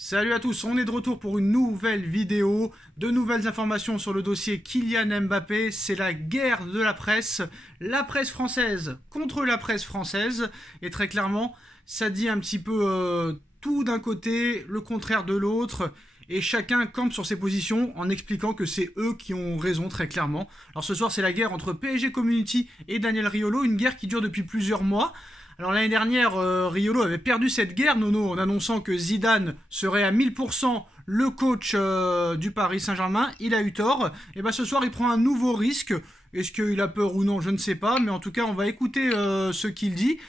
Salut à tous, on est de retour pour une nouvelle vidéo, de nouvelles informations sur le dossier Kylian Mbappé. C'est la guerre de la presse française contre la presse française, et très clairement, ça dit un petit peu tout d'un côté, le contraire de l'autre, et chacun campe sur ses positions en expliquant que c'est eux qui ont raison très clairement. Alors ce soir, c'est la guerre entre PSG Community et Daniel Riolo, une guerre qui dure depuis plusieurs mois. Alors l'année dernière, Riolo avait perdu cette guerre, Nono, en annonçant que Zidane serait à 1000% le coach du Paris Saint-Germain. Il a eu tort. Et bien ce soir, il prend un nouveau risque. Est-ce qu'il a peur ou non, je ne sais pas. Mais en tout cas, on va écouter ce qu'il dit.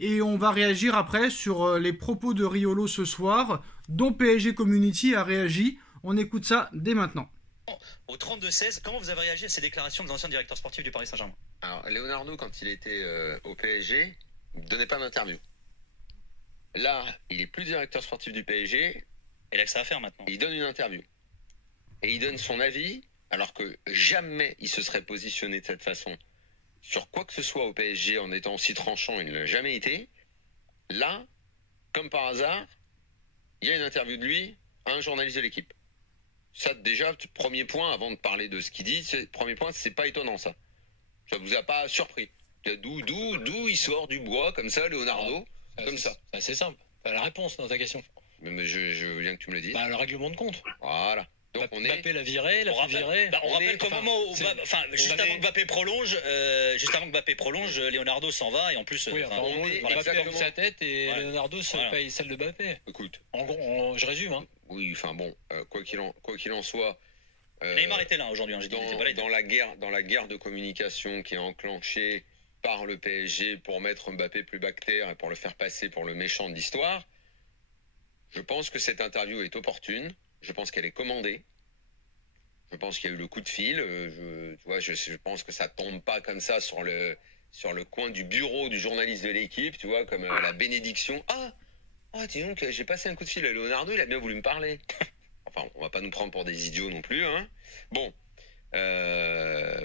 Et on va réagir après sur les propos de Riolo ce soir, dont PSG Community a réagi. On écoute ça dès maintenant. Au 32-16, comment vous avez réagi à ces déclarations de l'ancien directeur sportif du Paris Saint-Germain? Alors, Leonardo, quand il était au PSG, il ne donnait pas d'interview. Là, il est plus directeur sportif du PSG. Et là que ça va faire maintenant. Il donne une interview. Et il donne son avis, alors que jamais il se serait positionné de cette façon sur quoi que ce soit au PSG en étant aussi tranchant, il ne l'a jamais été. Là, comme par hasard, il y a une interview de lui à un journaliste de l'équipe. Ça, déjà, premier point, avant de parler de ce qu'il dit, premier point, c'est pas étonnant, ça. Ça vous a pas surpris? D'où il sort du bois, comme ça, Leonardo, comme ça. C'est assez simple. La réponse dans ta question. Mais je veux bien que tu me le dises. Le règlement de compte. Voilà. Donc Mbappé l'a viré, l'a fait virer. On rappelle qu'au moment où, juste avant que Mbappé prolonge, Leonardo s'en va et en plus, Mbappé a sa tête et Leonardo se paye celle de Mbappé. Écoute, en gros, je résume. Hein. Oui, enfin bon, quoi qu'il en soit. Neymar était là aujourd'hui. Dans la guerre de communication qui est enclenchée par le PSG pour mettre Mbappé plus bactère et pour le faire passer pour le méchant de l'histoire, je pense que cette interview est opportune. Je pense qu'elle est commandée. Je pense qu'il y a eu le coup de fil. Je pense que ça tombe pas comme ça sur le coin du bureau du journaliste de l'équipe, tu vois, comme la bénédiction. Dis donc, j'ai passé un coup de fil à Leonardo, il a bien voulu me parler. Enfin, on va pas nous prendre pour des idiots non plus, hein. Bon,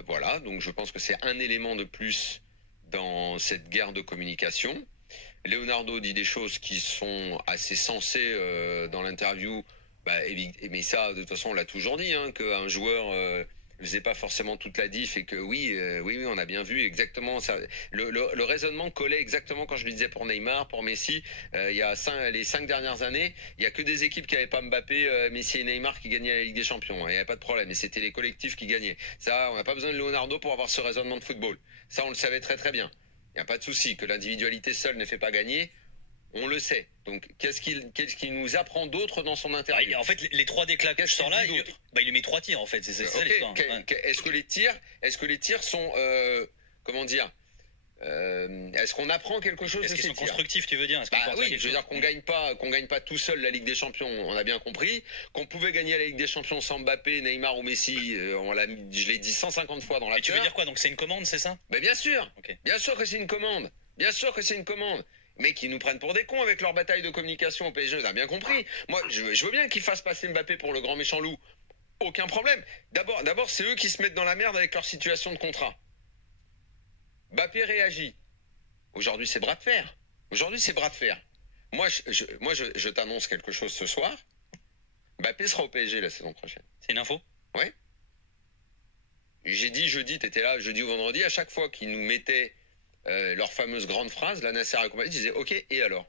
voilà. Donc, je pense que c'est un élément de plus dans cette guerre de communication. Leonardo dit des choses qui sont assez sensées dans l'interview. Mais ça, de toute façon, on l'a toujours dit, hein, qu'un joueur faisait pas forcément toute la diff et que oui, on a bien vu exactement ça. Le raisonnement collait exactement quand je lui disais pour Neymar, pour Messi. Il y a les 5 dernières années, il y a que des équipes qui n'avaient pas Mbappé, Messi et Neymar qui gagnaient la Ligue des Champions. Il n'y avait pas de problème. Et c'était les collectifs qui gagnaient. Ça, on n'a pas besoin de Leonardo pour avoir ce raisonnement de football. Ça, on le savait très très bien. Il n'y a pas de souci que l'individualité seule ne fait pas gagner. On le sait. Donc, qu'est-ce qu'il nous apprend d'autre dans son interview? En fait, les 3 déclats que je sors là, il lui met 3 tirs, en fait. C'est ça l'histoire. Est-ce que les tirs sont, comment dire, est-ce qu'on apprend quelque chose de ces tirs? Est-ce qu'ils sont constructifs, tu veux dire? Oui, je veux dire qu'on gagne pas tout seul la Ligue des Champions. On a bien compris qu'on pouvait gagner la Ligue des Champions sans Mbappé, Neymar ou Messi. Je l'ai dit 150 fois dans la. Et tu veux dire quoi? Donc c'est une commande, c'est ça? Bien sûr. Okay. Bien sûr que c'est une commande. Bien sûr que c'est une commande. Mais qui nous prennent pour des cons avec leur bataille de communication au PSG, on a bien compris. Moi, je veux bien qu'ils fassent passer Mbappé pour le grand méchant loup. Aucun problème. D'abord, c'est eux qui se mettent dans la merde avec leur situation de contrat. Mbappé réagit. Aujourd'hui, c'est bras de fer. Moi, je t'annonce quelque chose ce soir. Mbappé sera au PSG la saison prochaine. C'est une info? Ouais. J'ai dit jeudi, t'étais là, jeudi ou vendredi, à chaque fois qu'ils nous mettaient leur fameuse grande phrase, la Nasser et compagnie, disait ok, et alors?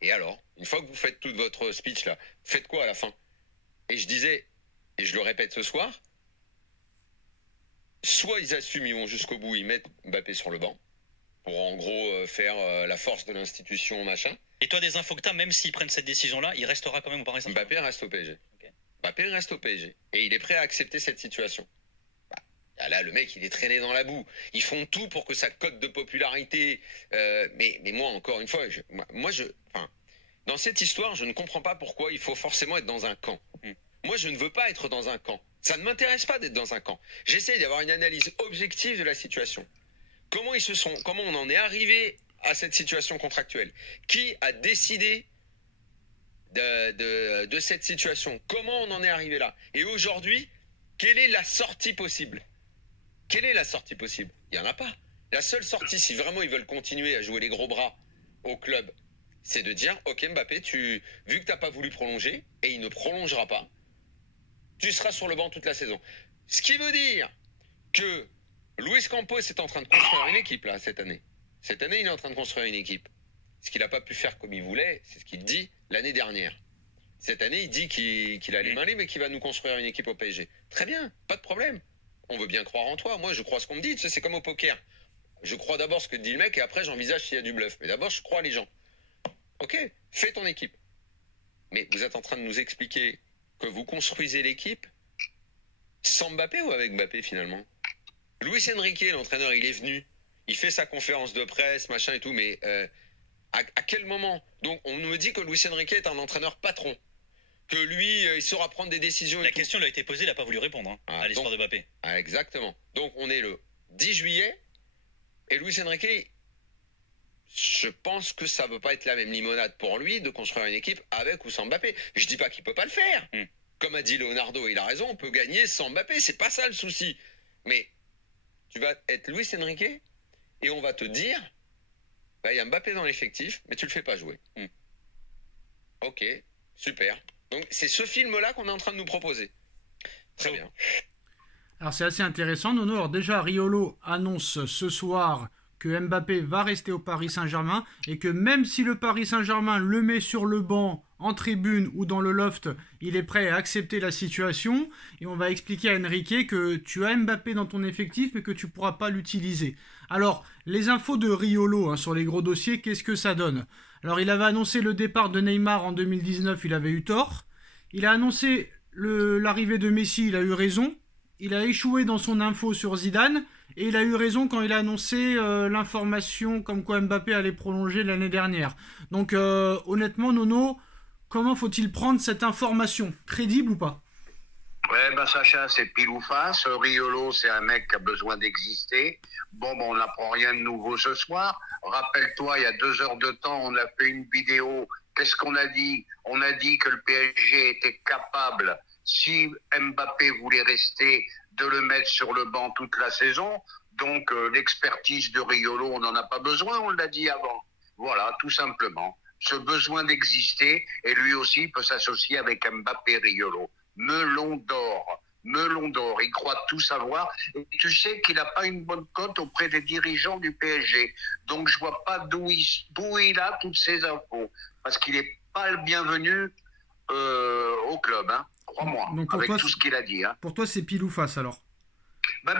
Et alors? Une fois que vous faites toute votre speech là, faites quoi à la fin? Et je disais, et je le répète ce soir, soit ils assument, ils vont jusqu'au bout, ils mettent Mbappé sur le banc, pour en gros faire la force de l'institution, machin. Et toi, des infos que t'as, même s'ils prennent cette décision-là, il restera quand même au Paris Saint-Germain? Mbappé reste au PSG. Okay. Mbappé reste au PSG. Et il est prêt à accepter cette situation. Là, le mec, il est traîné dans la boue. Ils font tout pour que sa cote de popularité. Mais moi, encore une fois, dans cette histoire, je ne comprends pas pourquoi il faut forcément être dans un camp. Moi, je ne veux pas être dans un camp. Ça ne m'intéresse pas d'être dans un camp. J'essaie d'avoir une analyse objective de la situation. Comment on en est arrivé à cette situation contractuelle? Qui a décidé de cette situation? Comment on en est arrivé là? Et aujourd'hui, quelle est la sortie possible? Quelle est la sortie possible? Il n'y en a pas. La seule sortie, si vraiment ils veulent continuer à jouer les gros bras au club, c'est de dire, ok Mbappé, vu que tu n'as pas voulu prolonger, et il ne prolongera pas, tu seras sur le banc toute la saison. Ce qui veut dire que Luis Campos est en train de construire une équipe là cette année. Cette année, il est en train de construire une équipe. Ce qu'il n'a pas pu faire comme il voulait, c'est ce qu'il dit l'année dernière. Cette année, il dit qu'il a les mains libres et qu'il va nous construire une équipe au PSG. Très bien, pas de problème. On veut bien croire en toi. Moi, je crois ce qu'on me dit. Tu sais, c'est comme au poker. Je crois d'abord ce que dit le mec et après, j'envisage s'il y a du bluff. Mais d'abord, je crois les gens. Ok, fais ton équipe. Mais vous êtes en train de nous expliquer que vous construisez l'équipe sans Mbappé ou avec Mbappé finalement? Luis Enrique, l'entraîneur, il est venu. Il fait sa conférence de presse, machin et tout. Mais à quel moment? Donc, on nous dit que Luis Enrique est un entraîneur patron. Que lui, il saura prendre des décisions. La question lui a été posée, il n'a pas voulu répondre à l'histoire de Mbappé. Exactement. Donc, on est le 10 juillet. Et Luis Enrique, je pense que ça ne veut pas être la même limonade pour lui de construire une équipe avec ou sans Mbappé. Je ne dis pas qu'il ne peut pas le faire. Comme a dit Leonardo, il a raison, on peut gagner sans Mbappé. C'est pas ça le souci. Mais tu vas être Luis Enrique et on va te dire, il y a Mbappé dans l'effectif, mais tu ne le fais pas jouer. Ok, super. Donc c'est ce film-là qu'on est en train de nous proposer. Très bien. Alors c'est assez intéressant, Nono. Alors déjà, Riolo annonce ce soir que Mbappé va rester au Paris Saint-Germain et que même si le Paris Saint-Germain le met sur le banc, en tribune ou dans le loft, il est prêt à accepter la situation. Et on va expliquer à Enrique que tu as Mbappé dans ton effectif mais que tu ne pourras pas l'utiliser. Alors, les infos de Riolo sur les gros dossiers, qu'est-ce que ça donne? Alors, il avait annoncé le départ de Neymar en 2019, il avait eu tort. Il a annoncé l'arrivée de Messi, il a eu raison. Il a échoué dans son info sur Zidane. Et il a eu raison quand il a annoncé l'information comme quoi Mbappé allait prolonger l'année dernière. Donc, honnêtement, Nono, comment faut-il prendre cette information? Crédible ou pas? Ouais, Sacha, c'est pile ou face. Riolo, c'est un mec qui a besoin d'exister. Bon, on n'apprend rien de nouveau ce soir. Rappelle-toi, il y a 2 heures de temps, on a fait une vidéo. Qu'est-ce qu'on a dit? On a dit que le PSG était capable, si Mbappé voulait rester, de le mettre sur le banc toute la saison. Donc, l'expertise de Riolo, on n'en a pas besoin, on l'a dit avant. Voilà, tout simplement. Ce besoin d'exister, et lui aussi peut s'associer avec Mbappé Riolo. Melon d'or, il croit tout savoir. Et tu sais qu'il n'a pas une bonne cote auprès des dirigeants du PSG. Donc, je vois pas d'où il a toutes ces infos. Parce qu'il n'est pas le bienvenu au club, crois-moi, avec tout ce qu'il a dit. Pour toi, c'est pile ou face alors?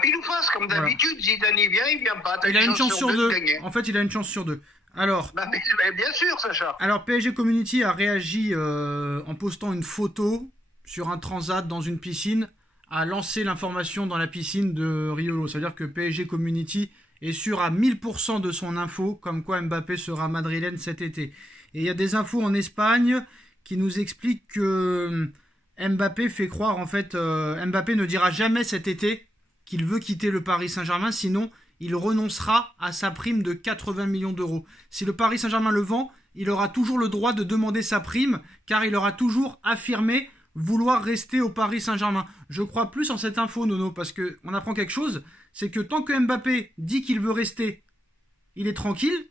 Pile ou face, comme d'habitude. Voilà. Zidane, il vient pas. Il a une chance sur 2. En fait, il a une chance sur 2. Alors, bien sûr, Sacha. Alors, PSG Community a réagi en postant une photo sur un transat dans une piscine, a lancé l'information dans la piscine de Riolo. C'est-à-dire que PSG Community est sûr à 1000% de son info, comme quoi Mbappé sera madrilène cet été. Et il y a des infos en Espagne qui nous expliquent que Mbappé fait croire, en fait, Mbappé ne dira jamais cet été qu'il veut quitter le Paris Saint-Germain, sinon il renoncera à sa prime de 80 millions d'euros. Si le Paris Saint-Germain le vend, il aura toujours le droit de demander sa prime, car il aura toujours affirmé vouloir rester au Paris Saint-Germain. Je crois plus en cette info, Nono, parce qu'on apprend quelque chose, c'est que tant que Mbappé dit qu'il veut rester, il est tranquille,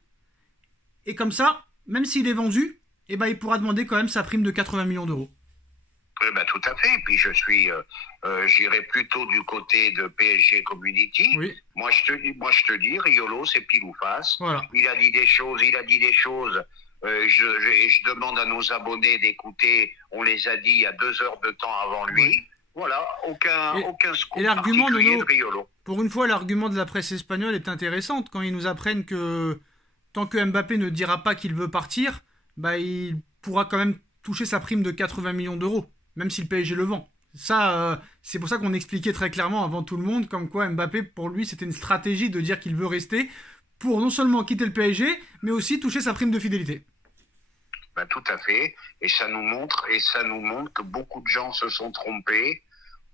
et comme ça, même s'il est vendu, il pourra demander quand même sa prime de 80 millions d'euros. Tout à fait. Puis j'irai plutôt du côté de PSG Community. Oui. Moi, je te dis, Riolo, c'est pile ou face. Voilà. Il a dit des choses. Je demande à nos abonnés d'écouter. On les a dit il y a 2 heures de temps avant lui. Oui. Voilà, aucun scoop particulier de Riolo. Pour une fois, l'argument de la presse espagnole est intéressant quand ils nous apprennent que tant que Mbappé ne dira pas qu'il veut partir, il pourra quand même toucher sa prime de 80 millions d'euros, même si le PSG le vend. Ça, c'est pour ça qu'on expliquait très clairement avant tout le monde, comme quoi Mbappé, pour lui, c'était une stratégie de dire qu'il veut rester pour non seulement quitter le PSG, mais aussi toucher sa prime de fidélité. Tout à fait. Et ça nous montre que beaucoup de gens se sont trompés.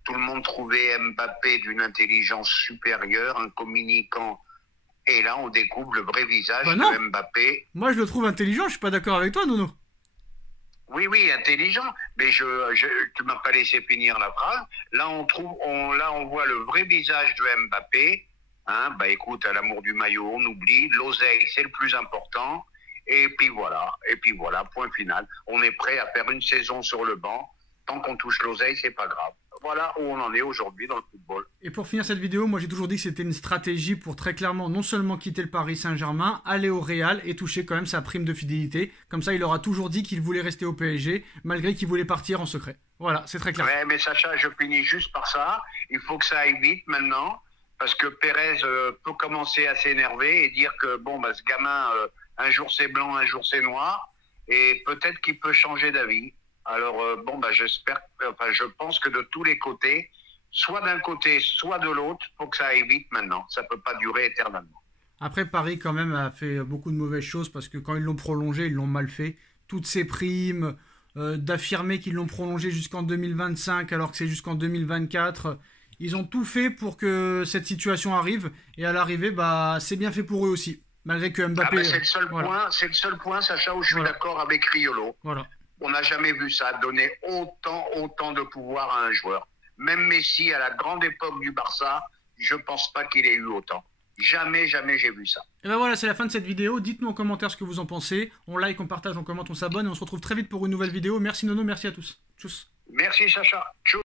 Tout le monde trouvait Mbappé d'une intelligence supérieure, un communicant. Et là, on découvre le vrai visage de Mbappé. Moi, je le trouve intelligent. Je suis pas d'accord avec toi, Nono. Oui, intelligent. Mais tu m'as pas laissé finir la phrase. Là, on voit le vrai visage de Mbappé. Écoute, à l'amour du maillot, on oublie. L'oseille, c'est le plus important. Et puis voilà, point final. On est prêt à faire une saison sur le banc. Tant qu'on touche l'oseille, c'est pas grave. Voilà où on en est aujourd'hui dans le football. Et pour finir cette vidéo, moi j'ai toujours dit que c'était une stratégie pour très clairement non seulement quitter le Paris Saint-Germain, aller au Real et toucher quand même sa prime de fidélité. Comme ça, il aura toujours dit qu'il voulait rester au PSG, malgré qu'il voulait partir en secret. Voilà, c'est très clair. Ouais, mais Sacha, je finis juste par ça. Il faut que ça aille vite maintenant, parce que Pérez peut commencer à s'énerver et dire que bon, bah, ce gamin, un jour c'est blanc, un jour c'est noir, et peut-être qu'il peut changer d'avis. Alors bon, bah, je pense que de tous les côtés, soit d'un côté, soit de l'autre, faut que ça aille vite maintenant. Ça peut pas durer éternellement. Après, Paris quand même a fait beaucoup de mauvaises choses parce que quand ils l'ont prolongé, ils l'ont mal fait. Toutes ces primes, d'affirmer qu'ils l'ont prolongé jusqu'en 2025 alors que c'est jusqu'en 2024, ils ont tout fait pour que cette situation arrive. Et à l'arrivée, bah, c'est bien fait pour eux aussi. Malgré que Mbappé... c'est le seul point, Sacha, où je suis d'accord avec Riolo. Voilà. On n'a jamais vu ça, donner autant de pouvoir à un joueur. Même Messi, à la grande époque du Barça, je pense pas qu'il ait eu autant. Jamais j'ai vu ça. Et ben voilà, c'est la fin de cette vidéo. Dites-nous en commentaire ce que vous en pensez. On like, on partage, on commente, on s'abonne et on se retrouve très vite pour une nouvelle vidéo. Merci Nono, merci à tous. Tchuss. Merci Sacha. Tchuss.